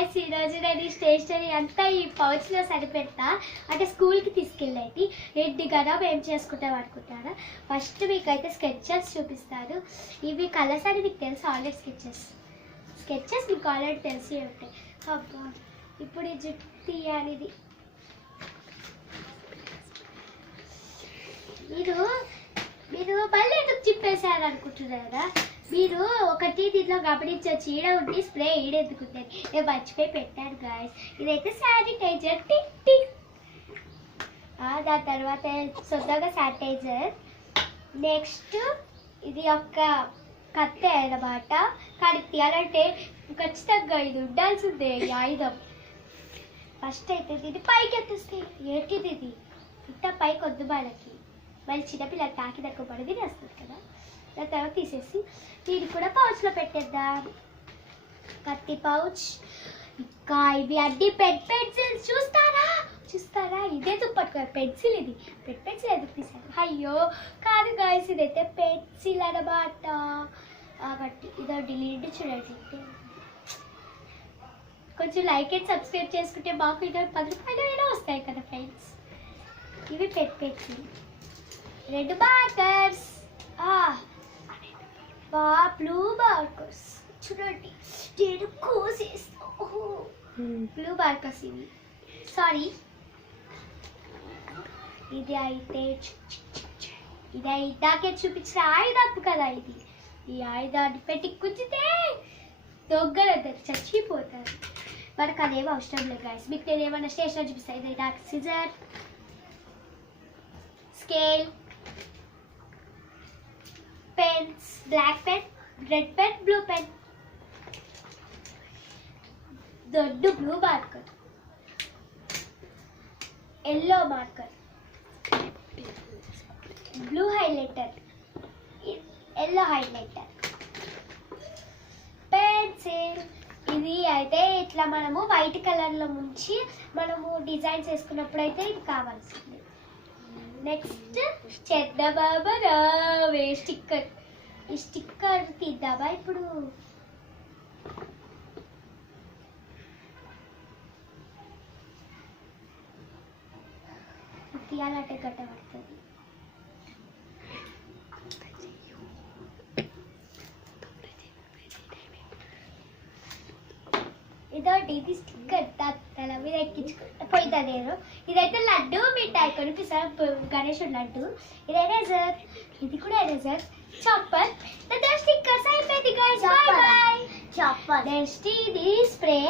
Guys ఈరోజు నేను stationery అంతా ఈ పౌచ్లో సరిపెడతా అంటే స్కూల్కి తీసుకెళ్ళేది ఏంటి కదా మేము చేసుకుంటాం అనుకుంటారా. ఫస్ట్ మీకైతే స్కెచెస్ చూపిస్తారు. ఇవి కలర్స్ అని మీకు తెలుసు ఆల్రెడీ. స్కెచెస్ మీకు ఆల్రెడీ తెలిసి ఉంటాయి. అబ్బా ఇప్పుడు ఈ జుట్టు తీయాలి. ఇది మీరు మళ్ళీ ఎందుకు చిప్పేశారు అనుకుంటున్నారు కదా. మీరు ఒకటి దీంట్లో గమనించవచ్చు, ఈడ ఉండి స్ప్రే ఈడెందుకుంటుంది. నేను మర్చిపోయి పెట్టాను గాయస్. ఇదైతే శానిటైజర్ టిక్ టిక్. దాని తర్వాత సొంతంగా శానిటైజర్. నెక్స్ట్ ఇది ఒక కత్తె అన్నమాట. కానీ తీయాలంటే ఖచ్చితంగా ఇది ఉండాల్సిందే ఈ ఆయుధం. ఫస్ట్ అయితే ఇది పైకి ఎత్తిస్తే ఏంటిది, ఇది ఇంత పైకి వద్దు వాళ్ళకి. మళ్ళీ చిన్నపిల్లలు తాకి దక్కువ పడి వస్తుంది కదా. దాని తర్వాత తీసేసి దీన్ని కూడా పౌచ్లో పెట్టేద్దాం. కత్తి పౌచ్. ఇంకా ఇవి అన్ని పెన్ పెన్సిల్స్. చూస్తారా ఇదే పట్టుకో పెన్సిల్. ఇది పెన్ పెన్సిల్ ఎందుకు తీసాను? అయ్యో కాదు గాయస్, ఇదైతే పెన్సిల్ అన్నమాట. కాబట్టి ఇదో డిలీట్ చూడండి. కొంచెం లైక్ అండ్ సబ్స్క్రైబ్ చేసుకుంటే మాకు ఇదో 10 రూపాయలు అయినా వస్తాయి కదా ఫ్రెండ్స్. ఇవి pen pencil. 2 markers. Blue markers చూడండి. నేను కోసేస్తా. బ్లూ మార్కర్స్ ఇవి. సారీ, ఇది అయితే ఇందాకే చూపించిన ఆయుధం కదా. ఈ ఆయుధాన్ని పెట్టి కుచ్చితే దొంగలు చచ్చిపోతారు. మనకు అదేమో అవసరం లేదు గాయస్. మీకు నేను ఏమన్నా స్టేషన్ చూపిస్తాను. ఇది నాకు scissor, scale, pens, black pen, red pen, blue pen, దొడ్డు blue marker, yellow marker, blue highlighter, yellow highlighter, pencil. ఇది అయితే ఇట్లా మనము వైట్ కలర్లో ముంచి మనము డిజైన్స్ వేసుకున్నప్పుడు అయితే ఇది కావాల్సింది. నెక్స్ట్ చందమామ రావే స్టిక్కర్. ఈ స్టిక్కర్ తీద్దామా ఇప్పుడు? తీయాలంటే గట్ట పడుతుంది. ఇదోటి ఇది స్టిక్కర్ తల మీద ఎక్కించుకుంటా పోయితా నేను. ఇదైతే లడ్డు మిఠాయి కొనిపిస్తారు, గణేశుడు లడ్డు. ఇది ఎరేజర్, ఇది కూడా ఎరేజర్. చాపర్. స్టిక్కర్స్ అయిపోయింది guys. By by. Chopper. Next ఇది స్ప్రే.